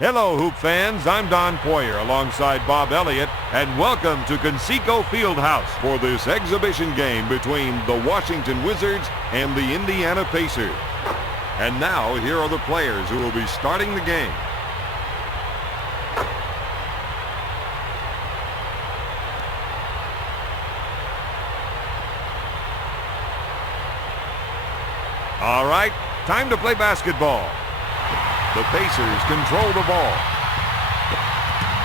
Hello, Hoop fans. I'm Don Poyer alongside Bob Elliott, and welcome to Conseco Fieldhouse for this exhibition game between the Washington Wizards and the Indiana Pacers. And now, here are the players who will be starting the game. All right, time to play basketball. The Pacers control the ball.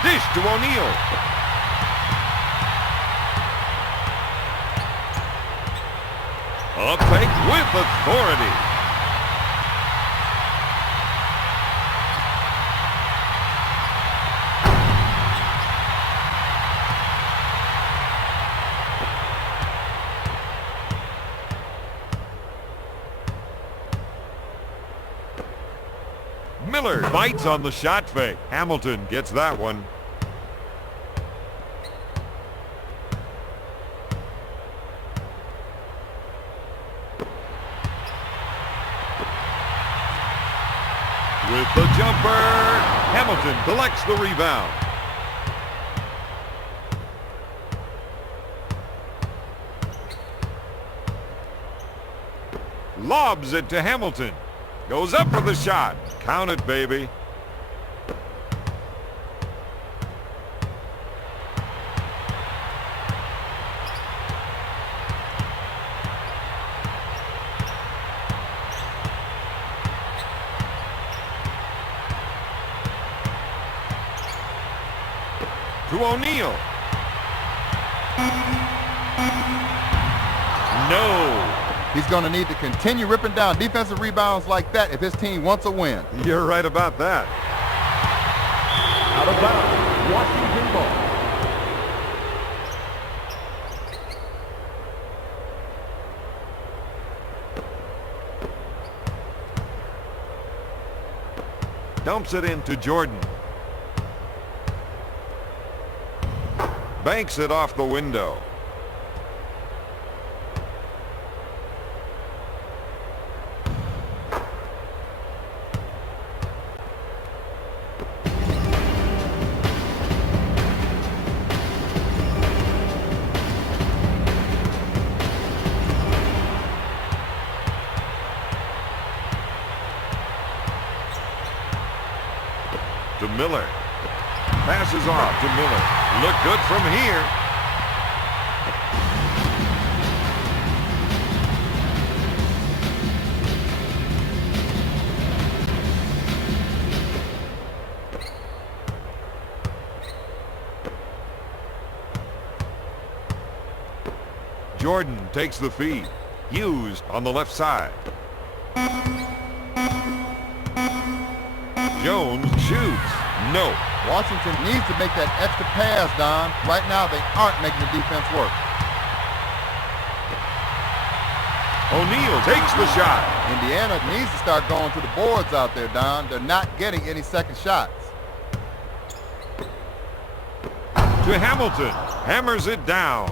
Dish to O'Neal. A fake with authority. Miller bites on the shot fake. Hamilton gets that one. With the jumper, Hamilton collects the rebound. Lobs it to Hamilton. Goes up for the shot. Count it, baby. To O'Neal. No. He's going to need to continue ripping down defensive rebounds like that if his team wants a win. You're right about that. Out of bounds, Washington ball. Dumps it into Jordan. Banks it off the window. To Miller. Passes off to Miller. Look good from here. Jordan takes the feed. Hughes on the left side. Jones shoots. No. Washington needs to make that extra pass, Don. Right now, they aren't making the defense work. O'Neal takes the shot. Indiana needs to start going to the boards out there, Don. They're not getting any second shots. To Hamilton. Hammers it down.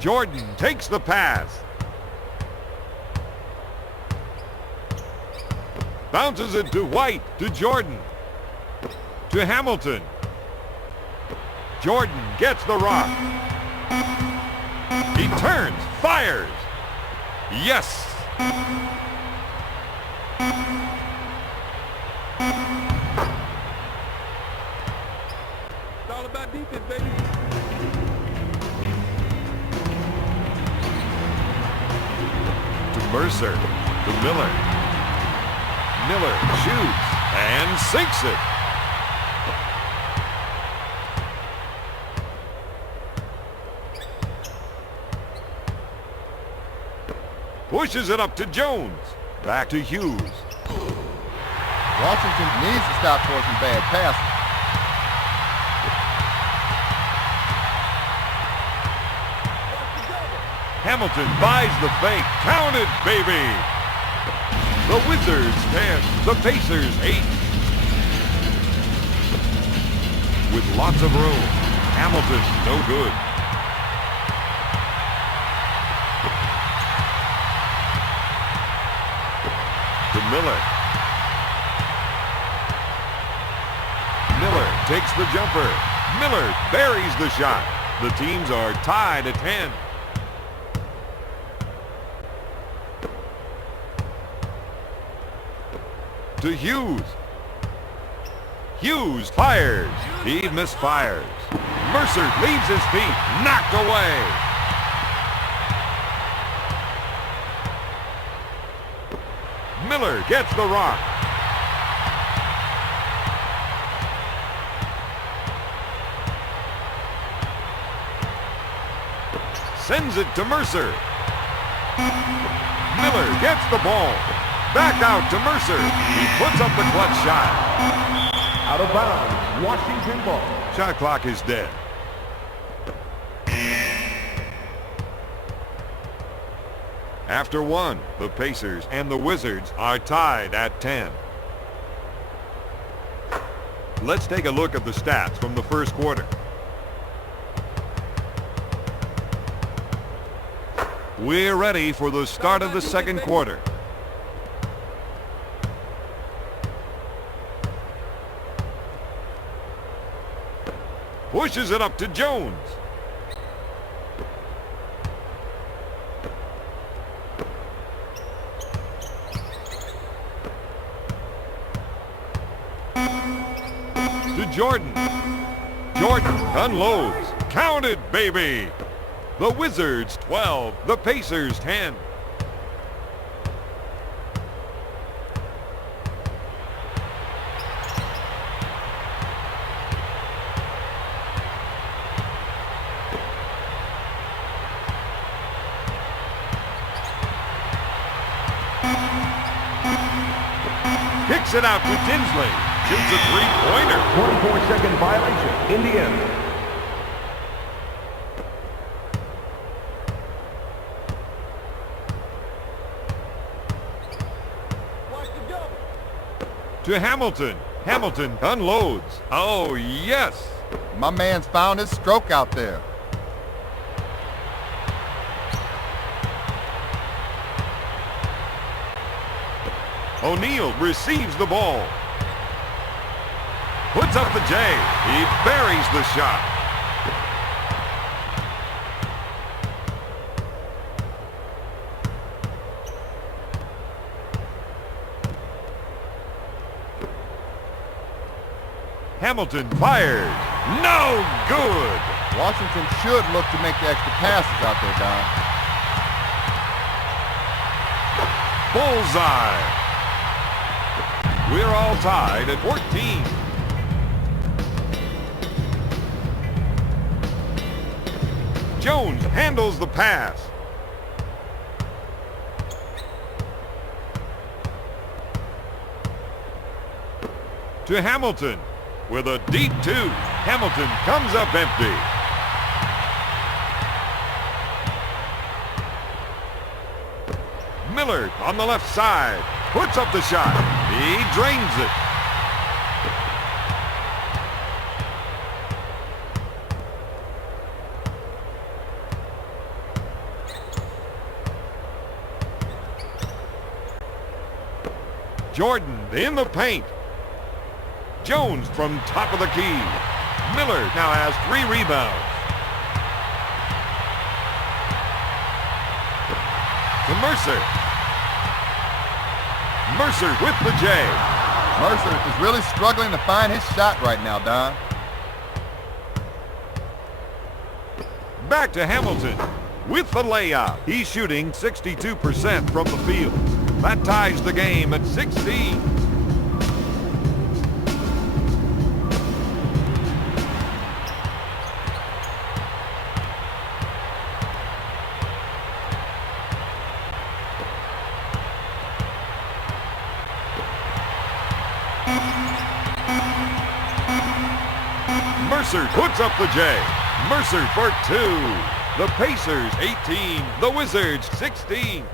Jordan takes the pass. Bounces it to White, to Jordan. To Hamilton. Jordan gets the rock. He turns, fires. Yes. It's all about defense, baby. Mercer to Miller. Miller shoots and sinks it. Pushes it up to Jones. Back to Hughes. Washington needs to stop forcing bad passes. Hamilton buys the fake. Count it, baby. The Wizards 10, the Pacers 8. With lots of room. Hamilton, no good. To Miller. Miller takes the jumper. Miller buries the shot. The teams are tied at 10. To Hughes. Hughes fires. He misfires. Mercer leaves his feet. Knocked away. Miller gets the rock. Sends it to Mercer. Miller gets the ball. Back out to Mercer. He puts up the clutch shot. Out of bounds. Washington ball. Shot clock is dead. After one, the Pacers and the Wizards are tied at 10. Let's take a look at the stats from the first quarter. We're ready for the start of the second quarter. Pushes it up to Jones. To Jordan. Jordan unloads. Count it, baby. The Wizards 12, the Pacers 10. Kicks it out to Tinsley. Shoots a three-pointer. 24-second violation. Indiana. To Hamilton. Hamilton unloads. Oh, yes. My man's found his stroke out there. O'Neal receives the ball. Puts up the J. He buries the shot. Hamilton fires. No good. Washington should look to make the extra passes out there, Don. Bullseye. We're all tied at 14. Jones handles the pass. To Hamilton with a deep two. Hamilton comes up empty. Miller on the left side. Puts up the shot. He drains it. Jordan in the paint. Jones from top of the key. Miller now has 3 rebounds. To Mercer. Mercer with the J. Mercer is really struggling to find his shot right now, Don. Back to Hamilton with the layup. He's shooting 62% from the field. That ties the game at 16. Mercer puts up the J. Mercer for 2. The Pacers 18, the Wizards 16.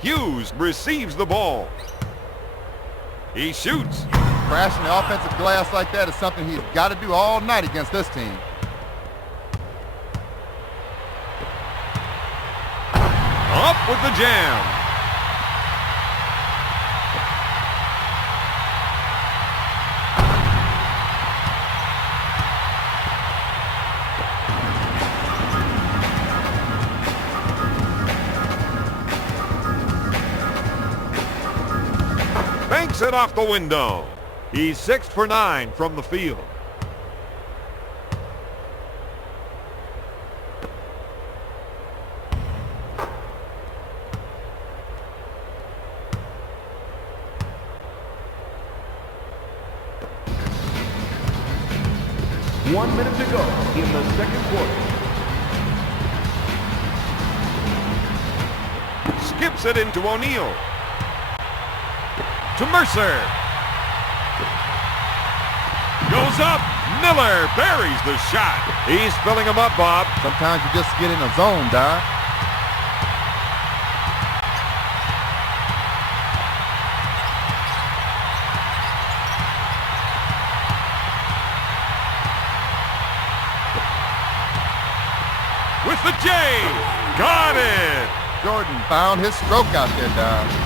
Hughes receives the ball. He shoots. Crashing the offensive glass like that is something he's got to do all night against this team. Up with the jam. Banks it off the window. He's 6 for 9 from the field. One minute to go in the second quarter. Skips it into O'Neal. To Mercer. Goes up. Miller buries the shot. He's filling him up, Bob. Sometimes you just get in a zone, Don. With the J. Got it. Jordan found his stroke out there, Don.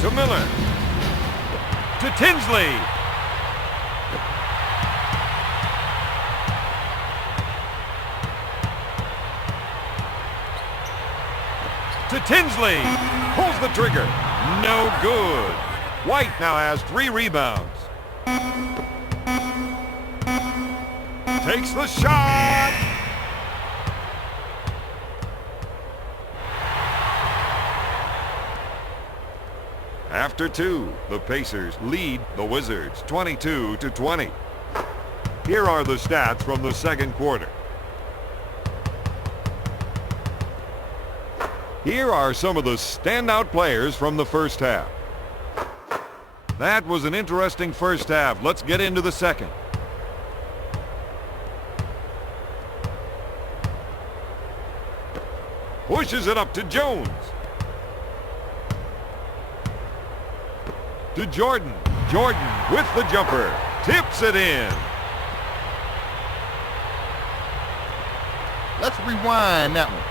To Miller. To Tinsley. To Tinsley. Pulls the trigger. No good. White now has 3 rebounds. Takes the shot. After 2, the Pacers lead the Wizards 22-20. Here are the stats from the second quarter. Here are some of the standout players from the first half. That was an interesting first half. Let's get into the second. Pushes it up to Jones. To Jordan. Jordan with the jumper. Tips it in. Let's rewind that one.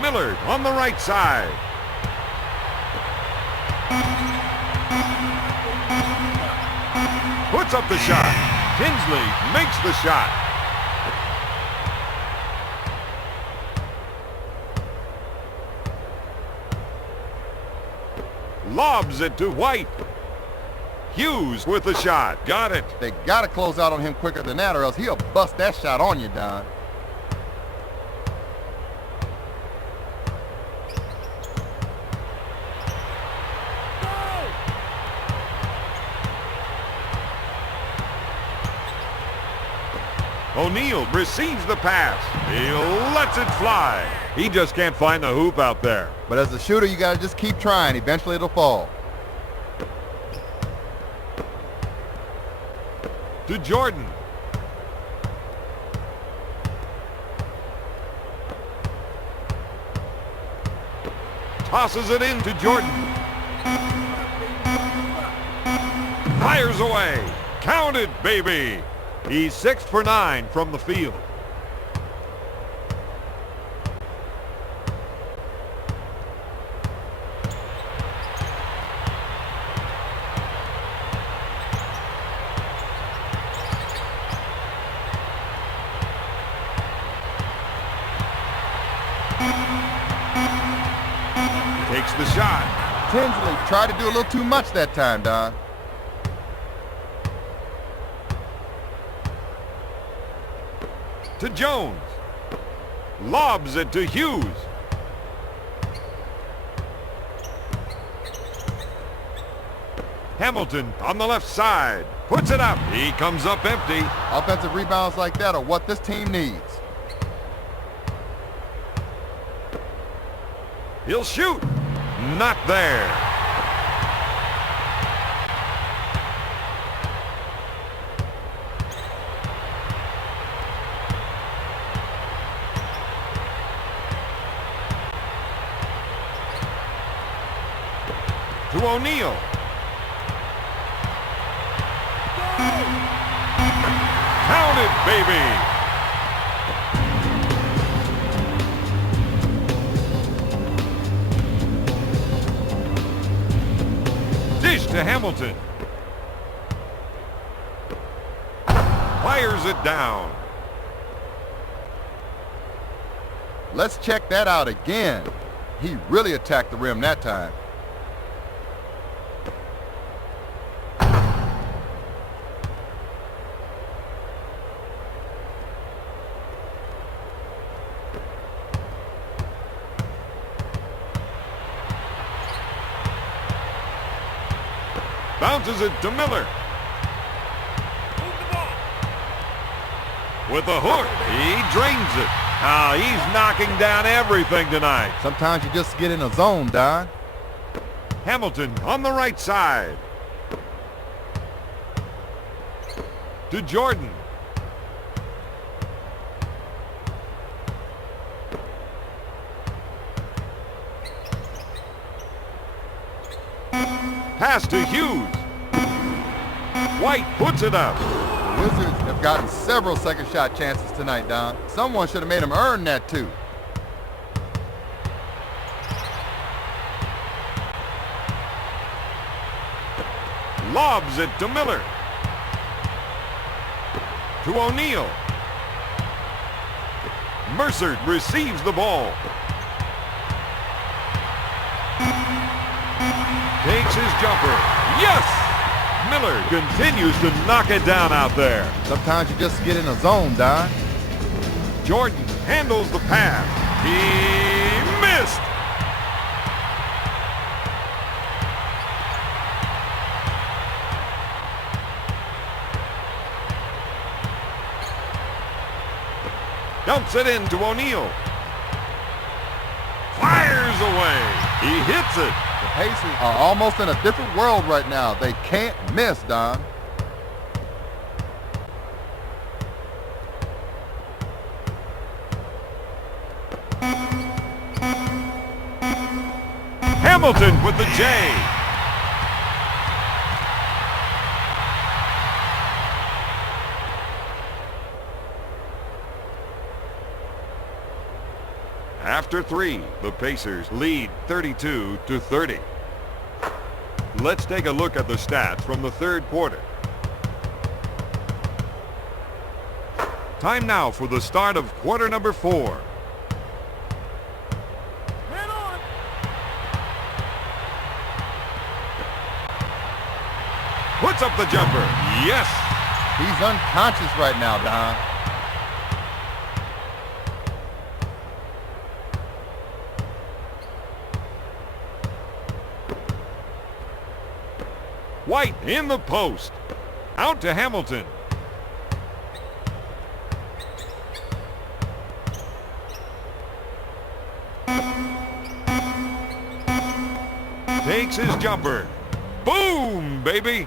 Miller on the right side. Puts up the shot. Tinsley makes the shot. Lobs it to White. Hughes with the shot. Got it. They got to close out on him quicker than that or else he'll bust that shot on you, Don. O'Neal receives the pass. He lets it fly. He just can't find the hoop out there. But as a shooter, you got to just keep trying. Eventually it'll fall. To Jordan. Tosses it in to Jordan. Fires away. Count it, baby. He's 6 for 9 from the field. Takes the shot. Tinsley tried to do a little too much that time, Don. To Jones. Lobs it to Hughes. Hamilton on the left side. Puts it up. He comes up empty. Offensive rebounds like that are what this team needs. He'll shoot. Not there. To O'Neal. Count it, baby. Dish to Hamilton. Fires it down. Let's check that out again. He really attacked the rim that time. Bounces it to Miller. With a hook, he drains it. Oh, he's knocking down everything tonight. Sometimes you just get in a zone, Don. Hamilton on the right side. To Jordan. Pass to Hughes. White puts it up. The Wizards have gotten several second shot chances tonight, Don. Someone should have made them earn that too. Lobs it to Miller. To O'Neal. Mercer receives the ball. Takes his jumper. Yes! Miller continues to knock it down out there. Sometimes you just get in a zone, Don. Jordan handles the pass. He missed. Dumps it into O'Neal. Fires away. He hits it. The Pacers are almost in a different world right now. They can't miss, Don. Hamilton with the J. After 3, the Pacers lead 32-30. Let's take a look at the stats from the third quarter. Time now for the start of quarter number 4. Puts up the jumper. Yes. He's unconscious right now, Don. White in the post. Out to Hamilton. Takes his jumper. Boom, baby.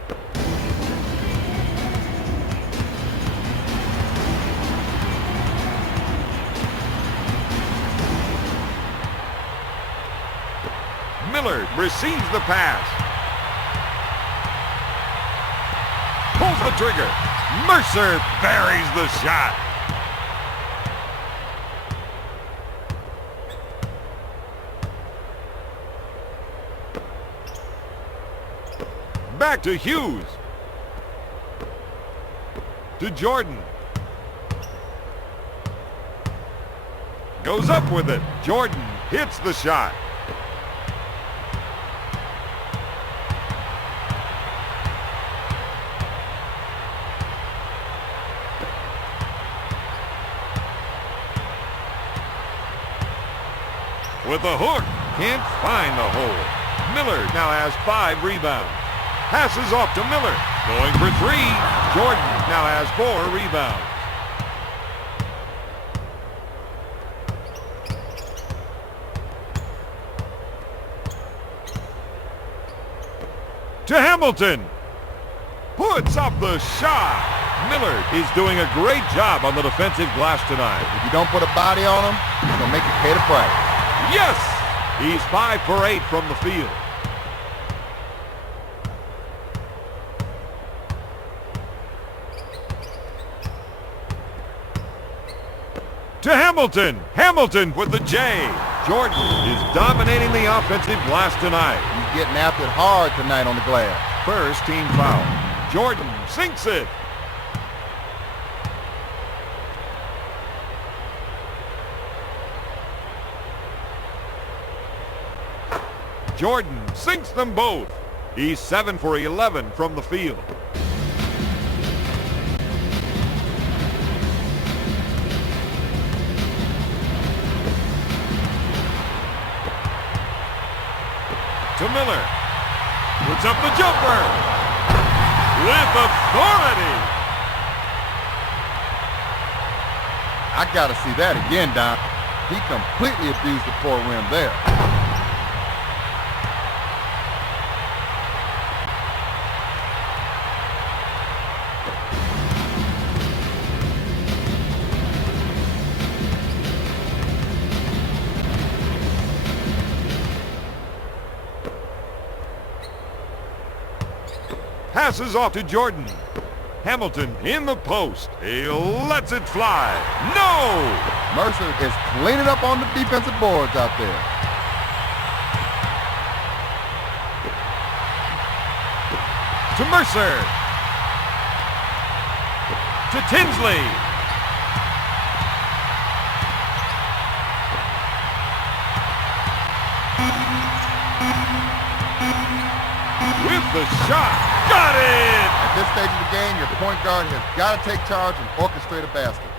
Miller receives the pass. Pulls the trigger. Mercer buries the shot. Back to Hughes. To Jordan. Goes up with it. Jordan hits the shot. with a hook. Can't find the hole. Miller now has 5 rebounds. Passes off to Miller. Going for 3. Jordan now has 4 rebounds. To Hamilton. Puts up the shot. Miller is doing a great job on the defensive glass tonight. If you don't put a body on him, he's going to make you pay the price. Yes! He's 5 for 8 from the field. To Hamilton. Hamilton with the J. Jordan is dominating the offensive glass tonight. He's getting after it hard tonight on the glass. First team foul. Jordan sinks it. Jordan sinks them both. He's 7 for 11 from the field. To Miller. Puts up the jumper. With authority. I got to see that again, Don. He completely abused the poor rim there. Passes off to Jordan. Hamilton in the post. He lets it fly. No! Mercer is cleaning up on the defensive boards out there. To Mercer. To Tinsley. With the shot. Got it! At this stage of the game, your point guard has got to take charge and orchestrate a basket.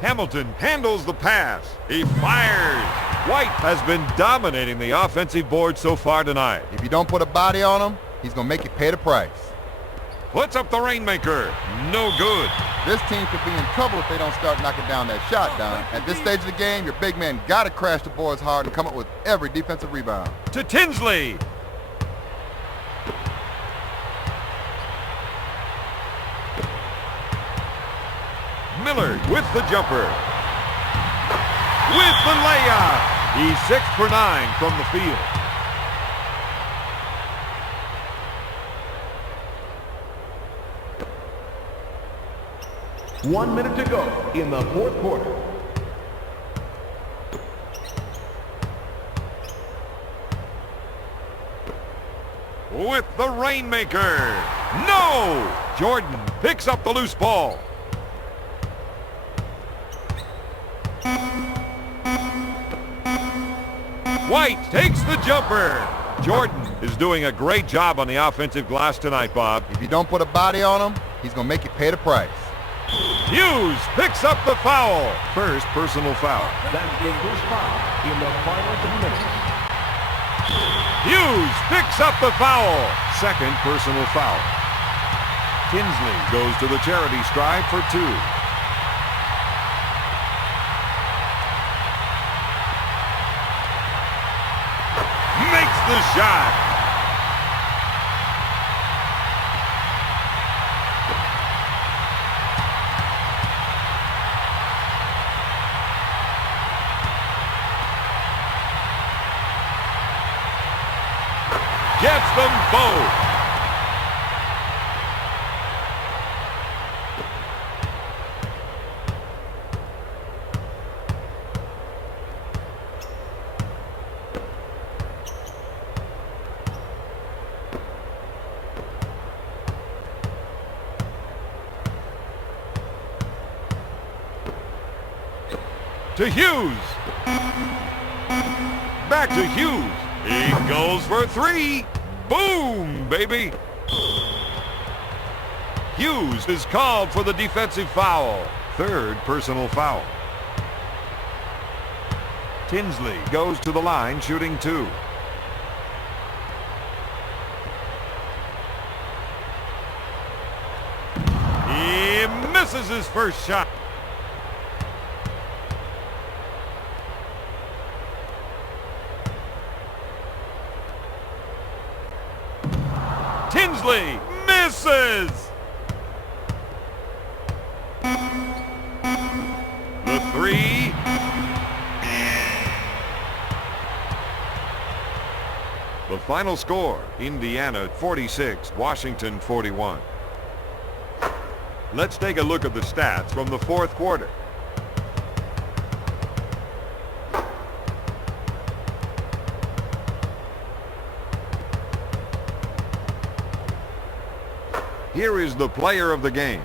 Hamilton handles the pass. He fires. White has been dominating the offensive board so far tonight. If you don't put a body on him, he's going to make you pay the price. Puts up the rainmaker. No good. This team could be in trouble if they don't start knocking down that shot, Don. At this stage of the game, your big man got to crash the boards hard and come up with every defensive rebound. To Tinsley. Miller with the jumper. With the layup. He's 6 for 9 from the field. One minute to go in the fourth quarter. With the rainmaker. No! Jordan picks up the loose ball. White takes the jumper. Jordan is doing a great job on the offensive glass tonight, Bob. If you don't put a body on him, he's going to make you pay the price. Hughes picks up the foul. First personal foul. That's the first foul in the final minute. Hughes picks up the foul. Second personal foul. Tinsley goes to the charity stripe for 2. Makes the shot. Gets them both. To Hughes. Back to Hughes. He goes for 3. Boom, baby! Hughes is called for the defensive foul. Third personal foul. Tinsley goes to the line shooting 2. He misses his first shot. Tinsley misses. The 3. The final score, Indiana 46, Washington 41. Let's take a look at the stats from the fourth quarter. Here is the player of the game.